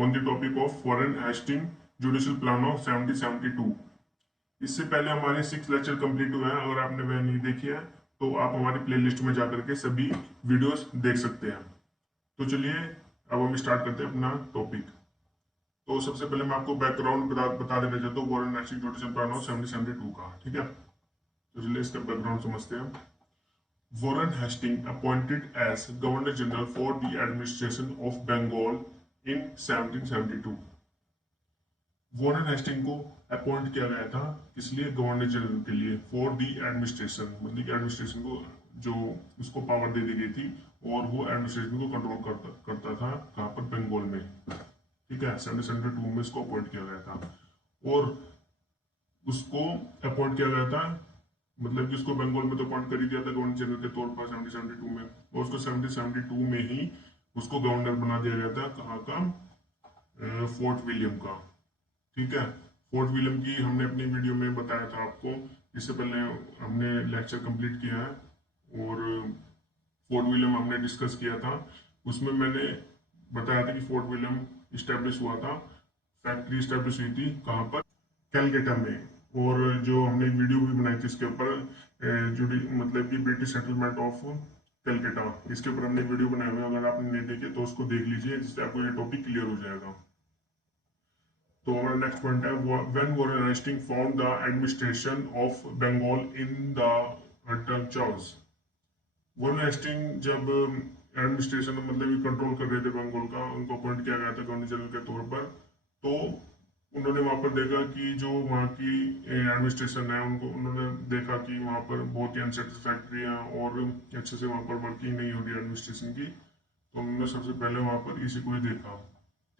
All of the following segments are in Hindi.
On the topic of Warren Hasting judicial plan of 1772। इससे पहले हमारे 6 लेक्चर कंप्लीट हुए हैं। अगर आपने वह नहीं देखी है तो आप हमारी प्लेलिस्ट में जाकर के सभी वीडियोस देख सकते हैं। तो चलिए अब हम स्टार्ट करते हैं अपना टॉपिक। तो सबसे पहले मैं आपको बैकग्राउंड बता देना चाहता हूँ Warren Hasting judicial plan of 1772 का। ठीक है, तो चलिए इसका बैकग्राउंड समझते हैं। Warren Hastings appointed as Governor General for the administration of Bengal in 1772। Warren Hasting को अपॉइंट किया गया था किस लिए? गवर्नर जनरल के लिए। फॉर द एडमिनिस्ट्रेशन, मतलब कि एडमिनिस्ट्रेशन को जो उसको पावर दे दी गई थी और वो एडमिनिस्ट्रेशन को कंट्रोल करता था। कहाँ पर? बंगाल में। ठीक है, 1772 में इसको अपॉइंट किया गया था और उसको अपॉइंट किया गया था, मतलब कि उसको बंगाल में तो अपॉइंट कर ही दिया था गवर्नर जनरल के तौर पर 1772 में, और उसको 1772 में ही उसको गवर्नर बना दिया गया था। कहाँ का? फोर्ट विलियम का। ठीक है, फोर्ट विलियम की हमने अपनी वीडियो में बताया था आपको, इससे पहले हमने लेक्चर कंप्लीट किया है और फोर्ट विलियम हमने डिस्कस किया था। उसमें मैंने बताया था कि फोर्ट विलियम इस्टेब्लिश हुआ था, फैक्ट्री इस्टेब्लिश हुई थी कहाँ पर? कैलकाटा में। और जो हमने वीडियो भी बनाई थी इसके ऊपर, जुड़ी मतलब कि ब्रिटिश सेटलमेंट ऑफ कैलकाटा, इसके ऊपर हमने वीडियो बनाए हुए हैं। अगर आपने नहीं देखे तो उसको देख लीजिए, जिससे आपको ये टॉपिक क्लियर हो जाएगा। तो हमारा नेक्स्ट पॉइंट है, when Warren Hasting found the administration of Bengal in the term Charles. Warren Hasting जब एडमिनिस्ट्रेशन मतलब कंट्रोल कर रहे थे बंगाल का, उनको अपॉइंट किया गया था गवर्नर जनरल के तौर पर, तो उन्होंने वहां पर देखा कि जो वहाँ की एडमिनिस्ट्रेशन है, उनको उन्होंने देखा कि वहाँ पर बहुत ही अनसेटिस्फैक्ट्री है और अच्छे से वहाँ पर वर्किंग नहीं हो रही एडमिनिस्ट्रेशन की। तो उन्होंने सबसे पहले वहाँ पर इसी को ही देखा।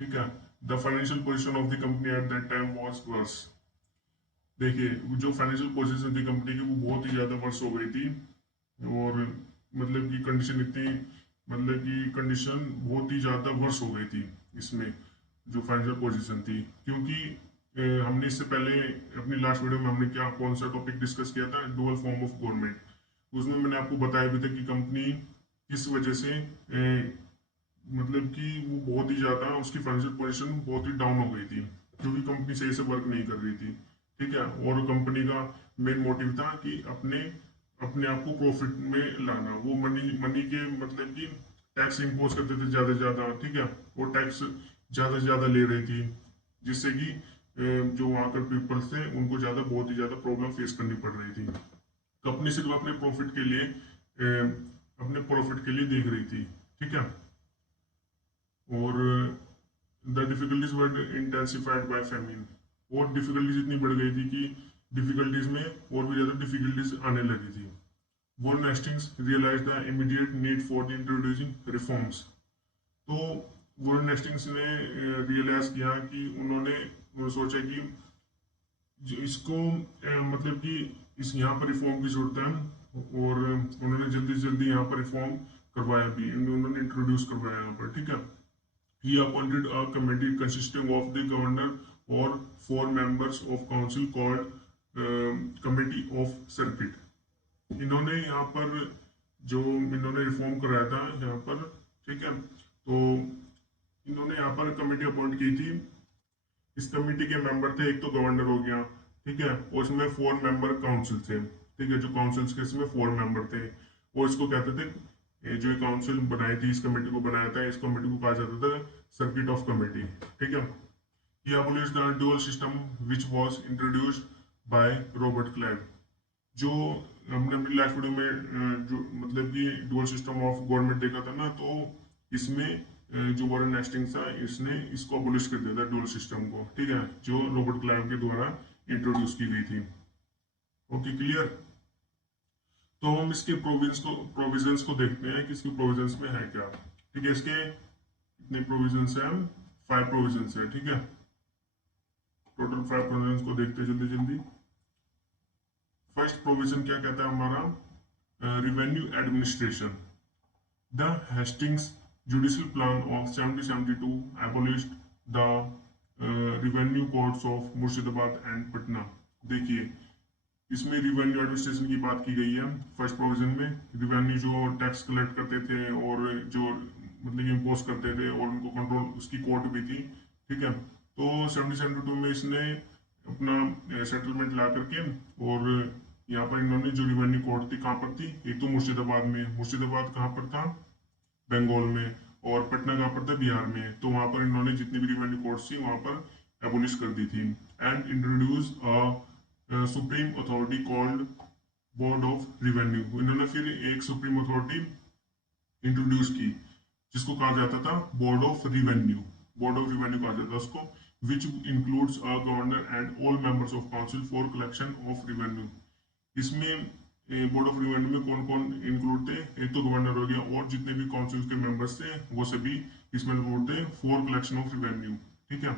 ठीक है, the financial position of the company at that time was worse. देखिए, जो फाइनेंशियल पोजिशन थी कंपनी की वो बहुत ही ज़्यादा वर्स हो गई थी, और मतलब कि कंडीशन इतनी, मतलब कि कंडीशन बहुत ही ज़्यादा वर्स हो गई थी इसमें, जो फाइनेंशियल पोजीशन थी। क्योंकि हमने इससे पहले अपनी लास्ट वीडियो में हमने क्या कौन सा टॉपिक डिस्कस किया था? Dual form of government. उसमें मैंने आपको बताया भी था कि कंपनी किस वजह से मतलब कि वो बहुत ही ज़्यादा उसकी फाइनेंशियल पोजीशन बहुत ही डाउन हो गई थी, क्योंकि कंपनी सही से वर्क नहीं कर रही थी। ठीक है, और कंपनी का मेन मोटिव था कि अपने अपने आप को प्रॉफिट में लाना। वो मनी मनी के मतलब कि टैक्स इम्पोज करते थे ज़्यादा से ज़्यादा। ठीक है, वो टैक्स ज़्यादा से ज़्यादा ले रही थी, जिससे कि जो वहाँ के पीपल्स थे उनको ज़्यादा बहुत ही ज़्यादा प्रॉब्लम फेस करनी पड़ रही थी। कंपनी सिर्फ अपने प्रॉफिट के लिए देख रही थी। ठीक है, और the difficulties were intensified by famine. और डिफिकल्टीज इतनी बढ़ गई थी कि डिफिकल्टीज में और भी ज़्यादा डिफिकल्टीज आने लगी थी। Warren Hastings realise the immediate need for the introducing reforms. तो वॉरेन हेस्टिंग्स ने रियलाइज किया कि उन्होंने सोचा कि इसको मतलब कि इस यहाँ पर रिफॉर्म की जरूरत है, और उन्होंने जल्दी से जल्दी यहाँ पर रिफॉर्म करवाया भी, उन्होंने इंट्रोड्यूस करवाया यहाँ पर। ठीक है, he appointed a committee consisting of the governor or 4 members of council called committee of circuit। इन्होंने यहाँ पर जो इन्होंने रिफॉर्म कराया था यहाँ पर, ठीक है, तो इन्होंने यहाँ पर कमेटी अपॉइंट की थी। इस कमेटी के मेंबर थे, एक तो गवर्नर हो गया, ठीक है, और उसमें 4 मेंबर काउंसिल थे। ठीक है, जो काउंसिल्स के इसमें 4 मेंबर थे, और इसको कहते थे, ये जो काउंसिल बनाई थी, इस कमेटी को बनाया था, इस कमेटी को कहा जाता था सर्किट ऑफ कमेटी। ठीक है, he abolished the dual system which was introduced by Robert Clive। जो हमने अपनी लास्ट वीडियो में जो मतलब कि डुअल सिस्टम ऑफ गवर्नमेंट देखा था ना, तो इसमें जो वॉरेन हेस्टिंग्स था इसने इसको अबोलिश कर दिया था डुअल सिस्टम को। ठीक है, जो रॉबर्ट क्लाइव के द्वारा इंट्रोड्यूस की गई थी। Okay, clear. तो हम इसके प्रोविजंस को देखते हैं कि इसके प्रोविजंस में है क्या। ठीक है, इसके कितने प्रोविजंस हैं? 5 प्रोविजंस है। ठीक है, टोटल 5 प्रोविजंस को देखते हैं जल्दी जल्दी। फर्स्ट प्रोविजन क्या कहता है हमारा? Revenue administration. The Hastings judicial plan of 1772 abolished the revenue courts of Murshidabad and Patna. देखिए, इसमें रिवेन्यू एडमिनिस्ट्रेशन की बात की गई है फर्स्ट प्रोविजन में। रिवेन्यू जो टैक्स कलेक्ट करते थे और जो मतलब इम्पोज करते थे, और उनको कंट्रोल, उसकी कोर्ट भी थी, ठीक है। तो 1772 में इसने अपना सेटलमेंट ला करके, और यहाँ पर इन्होंने जो रिवेन्यू कोर्ट थी कहाँ पर थी, एक तो मुर्शिदाबाद में, मुर्शिदाबाद कहाँ पर था, बंगाल में, और पटना कहाँ पर था, बिहार में। तो वहां पर इन्होंने जितनी भी रिवेन्यू कोर्ट्स थी वहां पर एबोलिश कर दी थी, and introduce a supreme authority called board of revenue. इन्होंने फिर एक सुप्रीम अथॉरिटी इंट्रोड्यूस की जिसको कहा जाता था board of revenue. Board of revenue कहा जाता था उसको, which includes a governor and all members of council for collection of revenue. इसमें बोर्ड ऑफ रिवेन्यू में कौन कौन इंक्लूड थे, एक तो गवर्नर हो गया, और जितने भी काउंसिल के मेंबर्स थे वो सभी इसमें इंक्लूड थे फॉर कलेक्शन ऑफ रिवेन्यू। ठीक है,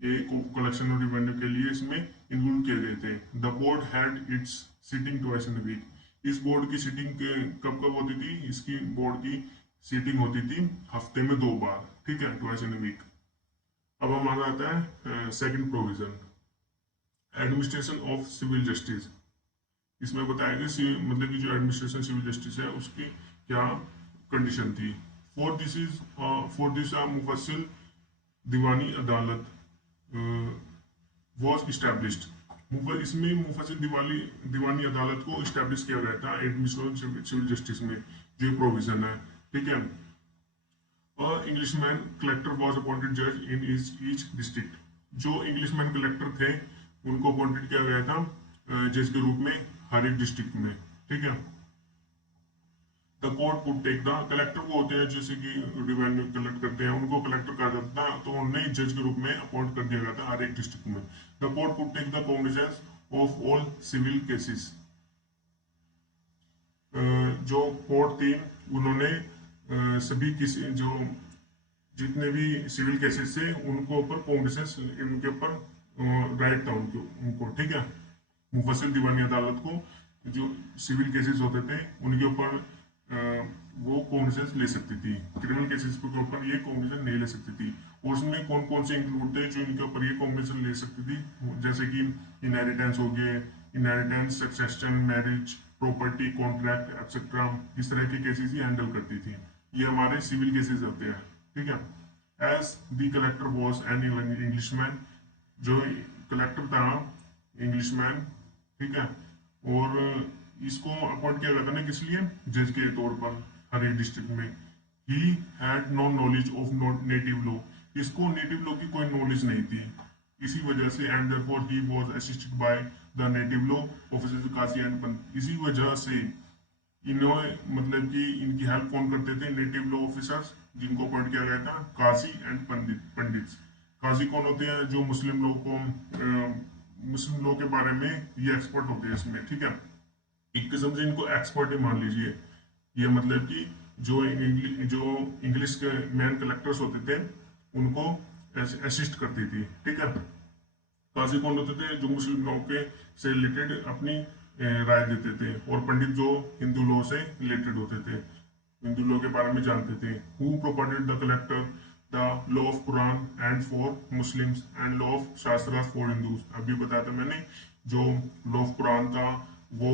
ये कलेक्शन ऑफ रिवेन्यू के लिए इसमें इंक्लूड किए गए थे। The board had its sitting twice in week. इस बोर्ड की सिटिंग कब कब होती थी, इसकी बोर्ड की सीटिंग होती थी हफ्ते में 2 बार। ठीक है, ट्वाइस इन वीक। अब हमारा आता है second provision, administration of civil justice. इसमें बताया गया मतलब कि जो एडमिनिस्ट्रेशन सिविल जस्टिस है उसकी क्या कंडीशन थी। फॉर दिस मुफस्सिल दीवानी अदालत वॉज इस्टेब्लिश्ड। इसमें मुफस्सिल दीवानी अदालत को इस्टेब्लिश किया गया था एडमिनिस्ट्रेशन सिविल जस्टिस में, जो प्रोविजन है। ठीक है, इंग्लिशमैन कलेक्टर वॉज अपॉइंटेड जज इन ईच डिस्ट्रिक्ट। जो इंग्लिशमैन कलेक्टर थे उनको अपॉइंटेड किया गया था जज के रूप में हर एक डिस्ट्रिक्ट में। ठीक है, the court would take the collector, वो होते हैं जैसे कि रिवेन्यू कलेक्ट करते हैं उनको कलेक्टर कहा जाता था, तो उन्हें जज के रूप में अपॉइंट कर दिया गया था हर एक डिस्ट्रिक्ट में। The court would take the cognizance of all civil cases. जो कोर्ट थी उन्होंने सभी किसी जो जितने भी सिविल केसेस थे उनको ऊपर कॉग्निजेंस, इनके ऊपर राइट था उनको उनको ठीक है, मुफस्सिल दीवानी अदालत को जो सिविल केसेस होते थे उनके ऊपर वो कॉग्निजेंस ले सकती थी। क्रिमिनल केसेस के ऊपर ये कॉग्निजेंस नहीं ले सकती थी। और उसमें कौन कौन से इंक्लूड थे जो इनके ऊपर ये कॉग्निजेंस ले सकती थी, जैसे कि इनहेरिटेंस हो गए, inheritance, succession, marriage, property, contract etcetera, इस तरह के केसेस ही हैंडल करती थी। ये हमारे सिविल केसेस होते हैं। ठीक है, as the collector was an Englishman, जो कलेक्टर था इंग्लिशमैन। ठीक है, और इसको अपॉइंट किया जाता ना किस लिए, जज के तौर पर हर एक डिस्ट्रिक्ट में। He had no knowledge of native law, इसको नेटिव लॉ की कोई नॉलेज नहीं थी, इसी वजह से and therefore he was assisted by the native law officers Qazi and Pant. इसी वजह से इन्होंने मतलब कि इनकी हेल्प कौन करते थे, नेटिव लॉ ऑफिसर्स, जिनको अपॉइंट किया गया था, काजी एंड पंडित। काजी कौन होते हैं, जो मुस्लिम लॉ को मुस्लिम लॉ के बारे में ये एक्सपर्ट होते हैं इसमें। ठीक है, एक किस्म से इनको एक्सपर्ट ही मान लीजिए। ये मतलब कि जो इंग्लिश के मेन कलेक्टर्स होते थे उनको असिस्ट करती थी। ठीक है, काजी कौन होते थे, जो मुस्लिम लॉ के से रिलेटेड अपनी राय देते थे, और पंडित जो हिंदू लॉ से रिलेटेड होते थे, हिंदू लॉ के बारे में जानते थे। Who provided the collector the law of Quran and for Muslims and law of शास्त्रा फॉर हिंदूज। अभी बताया था मैंने, जो लॉ ऑफ कुरान था वो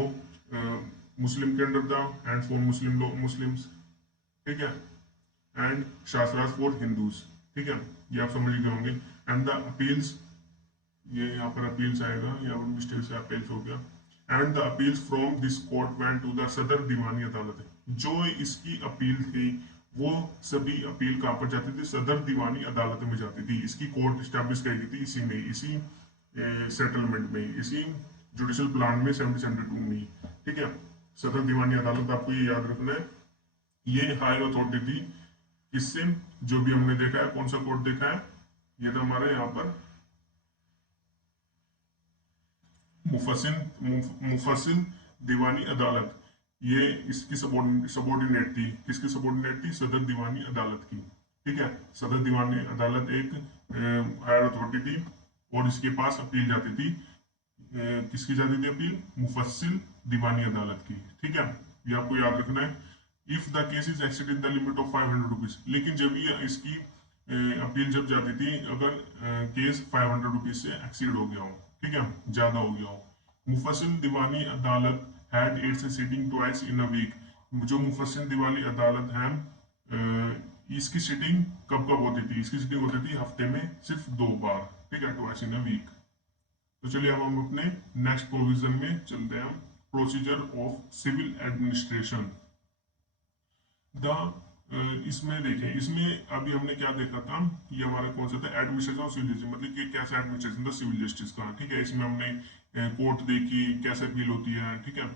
मुस्लिम के अंडर था, and for Muslim law Muslims. ठीक है, एंड शास्त्रास फॉर हिंदूज। ठीक है, ये आप समझ गए होंगे। एंड द अपील्स, ये यहाँ पर अपील्स आएगा, यहाँ पर मिस्टेक से अपील्स हो गया। And the appeals from this court went to the Sadar Diwani अदालत। जो इसकी अपील थी वो सभी अपील कहाँ पर जाती थी, सदर दीवानी अदालत में जाती थी। इसकी कोर्ट स्टैब्लिश की गई थी इसी में, इसी सेटलमेंट में, इसी जुडिशल प्लान में 1772 में। ठीक है, सदर दीवानी अदालत आपको ये याद रखना है, ये हायर अथॉरिटी थी किससे, जो भी हमने देखा है, कौन सा कोर्ट देखा है, ये तो हमारे यहाँ पर मुफस्सिल दीवानी अदालत। ये इसकी सबॉर्डिनेट थी, किसकी सबॉर्डिनेट थी, सदर दीवानी अदालत की। ठीक है, सदर दीवानी अदालत एक हायर अथॉरिटी थी, और इसके पास अपील जाती थी, किसकी जाती थी अपील, मुफस्सिल दीवानी अदालत की। ठीक है, ये आपको याद रखना है। If the case is exceeded the limit of 500 rupees, लेकिन जब ये इसकी अपील जब जाती थी अगर केस 500 रुपीज से एक्सीड हो गया हो, ठीक है, ज्यादा हो गया हो। Mofussil Diwani Adalat had its sitting twice in a week. जो मुफस्सिल दीवानी अदालत है इसकी सिटिंग कब कब होती थी? इसकी सिटिंग होती थी हफ्ते में सिर्फ 2 बार, ठीक है, ट्वाइस इन अ वीक। तो चलिए अब हम अपने नेक्स्ट प्रोविजन में चलते हैं। Procedure of civil administration. The इसमें देखें, इसमें अभी हमने क्या देखा था, ये हमारा कौन सा था, एडमिनिस्ट्रेशन ऑफ सिविल जस्टिस, मतलब कि कैसा एडमिनिस्ट्रेशन था सिविल जस्टिस का, ठीक है। इसमें हमने कोर्ट देखी, कैसे अपील होती है, ठीक है,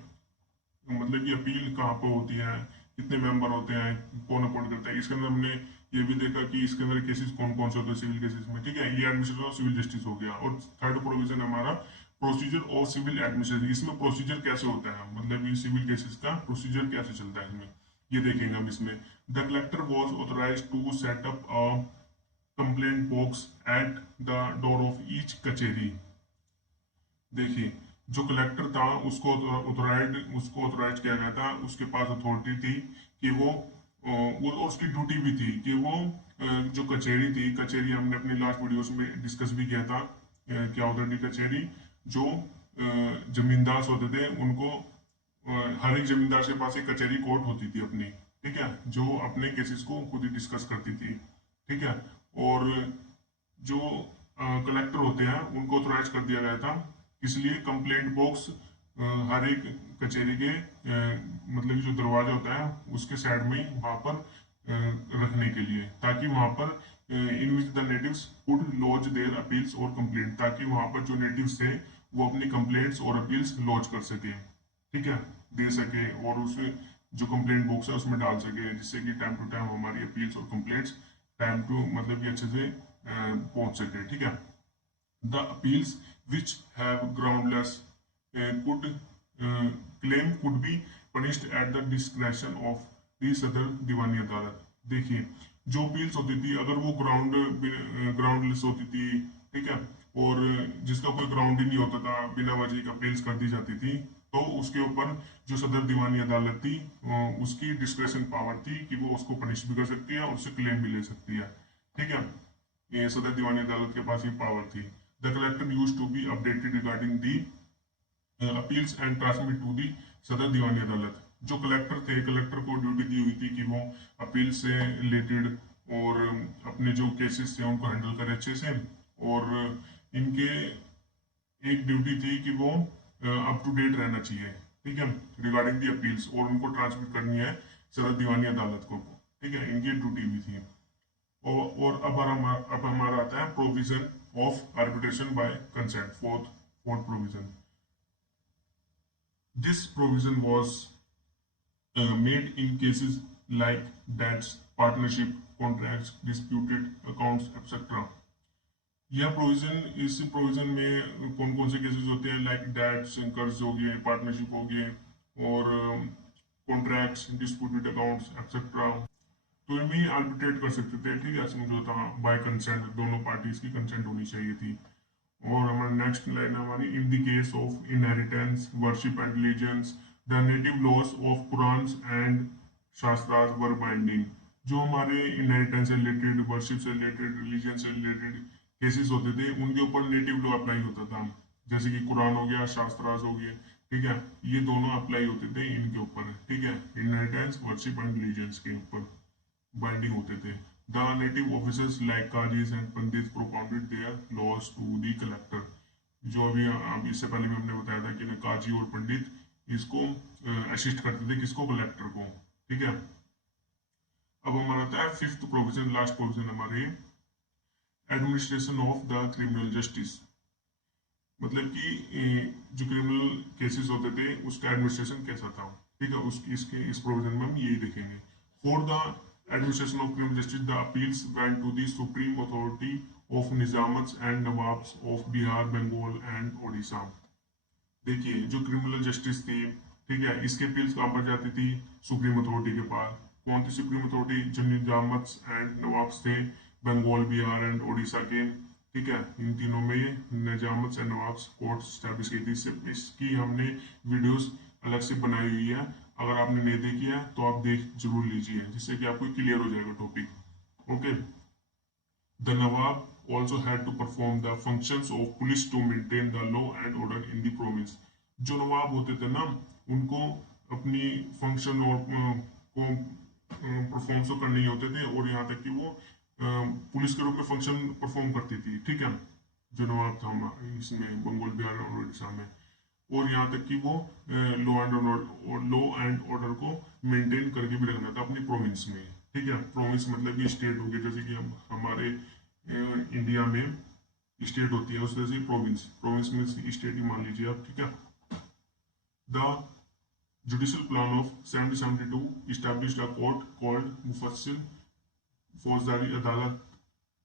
मतलब कि अपील कहाँ पर होती है, कितने मेंबर होते हैं, कौन अपॉइंट करता है। इसके अंदर हमने ये भी देखा कि इसके अंदर केसेस कौन कौन से होते हैं सिविल केसेस में, ठीक है। ये एडमिनिस्ट्रेशन ऑफ सिविल जस्टिस हो गया। और थर्ड प्रोविजन हमारा प्रोसीजर ऑफ सिविल एडमिनिस्ट्रेशन। इसमें प्रोसीजर कैसे होता है, मतलब ये सिविल केसेस का प्रोसीजर कैसे चलता है इसमें, ये देखेंगे हम इसमें। The collector was authorise to set up a complaint box at the door of each कचेरी। देखिए, जो कलेक्टर था उसको ऑथोराइज किया गया था, उसके पास अथॉरिटी थी कि वो उसकी ड्यूटी भी थी कि वो जो कचेरी थी, कचेरी हमने अपनी लास्ट वीडियोस में डिस्कस भी किया था, क्या होता थी कचेरी, जो जमींदार होते थे उनको हर एक जमींदार के पास एक कचहरी कोर्ट होती थी अपनी, ठीक है, जो अपने केसेस को खुद ही डिस्कस करती थी, ठीक है। और जो कलेक्टर होते हैं उनको ऑथोराइज कर दिया गया था, इसलिए कंप्लेंट बॉक्स हर एक कचहरी के मतलब कि जो दरवाजा होता है उसके साइड में वहां पर रखने के लिए, ताकि वहां पर in which the natives could lodge their appeals और कंप्लेंट, ताकि वहां पर जो नेटिव्स थे वो अपनी कंप्लेंट्स और अपील्स लॉज कर सके, ठीक है, दे सके, और उसमें जो कंप्लेंट बॉक्स है उसमें डाल सके, जिससे कि टाइम टू टाइम हमारी अपील्स और कंप्लेंट्स टाइम टू मतलब कि अच्छे से पहुंच सके, ठीक है। The appeals which have groundless could claim could be punished at the discretion of the सदर दीवानी अदालत। देखिए, जो अपील्स होती थी अगर वो ग्राउंडलेस होती थी, ठीक है, और जिसका कोई ग्राउंड ही नहीं होता था, बिना वजह का अपील्स कर दी जाती थी, तो उसके ऊपर जो सदर दीवानी अदालत थी उसकी डिस्क्रेशन पावर थी कि वो उसको पनिश भी कर सकती है और उससे क्लेम भी ले सकती है, ठीक है। ये सदर दीवानी अदालत के पास ये पावर थी। The collector used to be updated regarding the appeals and transmit to the Sadar Diwani अदालत। जो कलेक्टर थे, कलेक्टर को ड्यूटी दी हुई थी कि वो अपील से रिलेटेड और अपने जो केसेस थे उनको हैंडल करे अच्छे से, और इनके एक ड्यूटी थी कि वो अप टू डेट रहना चाहिए, ठीक है, रिगार्डिंग दी अपील्स, और उनको ट्रांसमिट करनी है सदर दीवानी अदालत को, ठीक है, इनकी ड्यूटी भी थी। और अब हमारा आता है provision of arbitration bye consent, fourth provision. This provision was made in cases like debts, partnership, contracts, disputed accounts, etc. यह प्रोविजन, इस प्रोविजन में कौन कौन से केसेस होते हैं, लाइक डेट्स, कर्ज हो गए, पार्टनरशिप हो गए, और कॉन्ट्रैक्ट्स, डिस्प्यूटेड अकाउंट्स एक्सेट्रा। तो इनमें आर्बिट्रेट कर सकते थे, ठीक है, समझौता बाय कंसेंट, दोनों पार्टीज की कंसेंट होनी चाहिए थी। और हमारा नेक्स्ट लाइन हमारी, in the case of inheritance, worship and religions, the native loss of Quran and shastras were binding. जो हमारे इनहेरिटेंस से रिलेटेड, वर्शिप से रिलेटेड, रिलीजन से रिलेटेड केसेस होते थे उनके ऊपर नेटिव लॉ अप्लाई होता था, जैसे कि कुरान हो गया, शास्त्रास हो गए, ठीक है, ये दोनों अप्लाई होते थे इनके ऊपर, ठीक है, इनहेरिटेंस, वर्शिप एंड रिलीजन्स के ऊपर बाइंडिंग होते थे। The native officers like Qazis and Pandits propounded their laws to the collector। जो अभी इससे पहले भी हमने बताया था कि काजी और पंडित इसको असिस्ट करते थे, किसको, कलेक्टर को, ठीक है। अब हमारा आता है फिफ्थ प्रोविजन, लास्ट प्रोविजन हमारे, administration of the criminal justice. मतलब कि जो क्रिमिनल केसेस होते थे उसका एडमिनिस्ट्रेशन कैसा था, ठीक है, उसकी इसके इस प्रोविजन में हम यही देखेंगे। For the administration of criminal justice the appeals went to the supreme authority of Nizamat and Nawabs of Bihar, Bengal and Odisha. देखिए, जो क्रिमिनल जस्टिस थी, ठीक है, इसके अपील्स कहाँ पर जाती थी, सुप्रीम अथॉरिटी के पास। कौन थी सुप्रीम अथॉरिटी, जो निजामत एंड नवाब्स थे, बंगाल, बिहार एंड ओडिशा के, ठीक है, इन तीनों में ये निजामत एंड नवाब्स कोर्ट स्टैब्लिश की थी। इसकी हमने वीडियोस अलग से बनाई हुई है, अगर आपने नहीं देखी है तो आप देख जरूर लीजिए, जिससे कि आपको क्लियर हो जाएगा topic. Okay, the Nawab also had to perform the functions of police to maintain the law and order in the province। जो नवाब होते थे ना, उनको अपनी फंक्शन और को परफॉर्म तो करने ही होते थे, और यहाँ तक कि वो पुलिस के रूप में फंक्शन परफॉर्म करती थी, ठीक है, जो नवाब था इसमें बंगाल बिहार और उड़ीसा में। और यहाँ तक कि वो लॉ एंड ऑर्डर को मेंटेन करके भी रखना था अपनी प्रोविंस में, ठीक है। प्रोविंस मतलब कि स्टेट हो गया, जैसे कि हम हमारे इंडिया में स्टेट होती है, उस तरह से प्रोविंस, प्रोविंस में स्टेट ही मान लीजिए आप, ठीक है। The judicial plan of 1772 established a court called Mufassil Fauzdari Adalat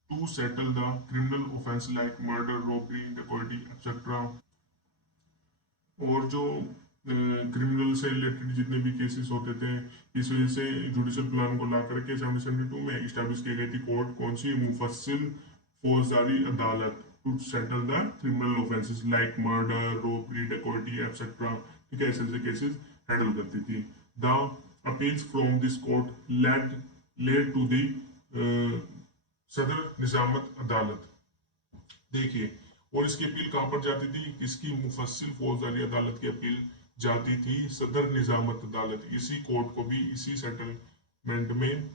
to settle the criminal offence like murder, robbery, dacoity, etc. और जो क्रिमिनल से रिलेटेड जितने भी केसेस होते थे, इस वजह से जुडिशल प्लान को ला करके 1772 में इस्टेब्लिश की गई थी कोर्ट, कौन सी, Mofussil Faujdari Adalat, to settle the criminal offences like murder, robbery, dacoity etcetera, ठीक है, ऐसे ऐसे केसेस हैंडल करती थी। The appeals from this court led to the Sadar Nizamat अदालत, देखिए, और इसकी अपील कहां पर जाती थी, इसकी मुफस्सिल फौजदारी अदालत की अपील जाती थी सदर निजामत अदालत। इसी कोर्ट को भी इसी सेटलमेंट में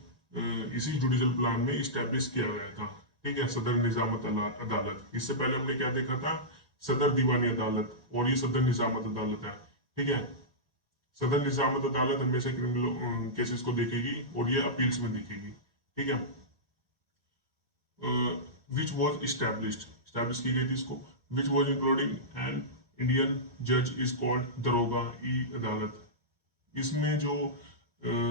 इसी जुडिशल प्लान में इस्टेब्लिश किया गया था, ठीक है, सदर निजामत अदालत। इससे पहले हमने क्या देखा था, सदर दीवानी अदालत, और ये सदर निजामत अदालत है, ठीक है। सदर निजामत अदालत हमेशा क्रिमिनल केसेस को देखेगी, और ये अपील्स में देखेगी, ठीक है। विच वॉज स्टैब्लिश की गई थी इसको, which was including an Indian जज इज कॉल्ड दरोगा ई अदालत। इसमें जो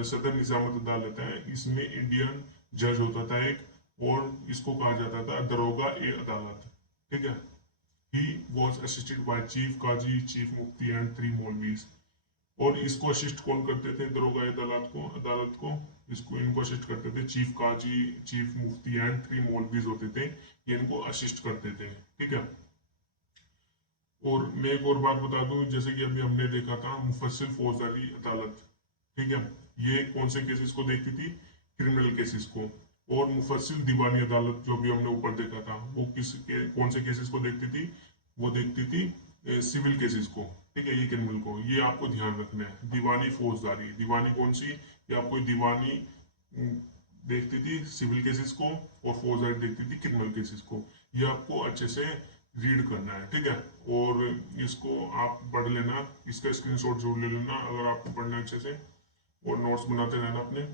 सदर निजामत अदालत है, इसमें इंडियन जज होता था एक, और इसको कहा जाता था दरोगा ए अदालत, ठीक है। He was assisted by chief Qazi, chief Mufti and 3 Maulvis. और इसको असिस्ट कौन करते थे, दरोगा अदालत को इसको इनको असिस्ट करते थे chief Qazi, chief Mufti and 3 Maulvis होते थे, ये इनको असिस्ट करते थे, ठीक है। और मैं एक और बात बता दूं, जैसे कि अभी हमने देखा था मुफस्सिल फौजदारी अदालत, ठीक है, ये कौन से केसेस को देखती थी, क्रिमिनल केसेस को। और मुफस्सिल दीवानी अदालत जो भी हमने ऊपर देखा था, वो कौन से केसेस को देखती थी, वो देखती थी सिविल केसेस को, ठीक है, ये क्रिमिनल को, ये आपको ध्यान रखना है। दीवानी फौजदारी, दीवानी कौन सी, ये आपको दीवानी देखती थी सिविल केसेस को, और फौजदारी देखती थी क्रिमिनल केसेस को। ये आपको अच्छे से रीड करना है, ठीक है। और इसको आप पढ़ लेना, इसका स्क्रीनशॉट जरूर ले लेना अगर आपको पढ़ना है अच्छे से, और नोट्स बनाते रहना अपने।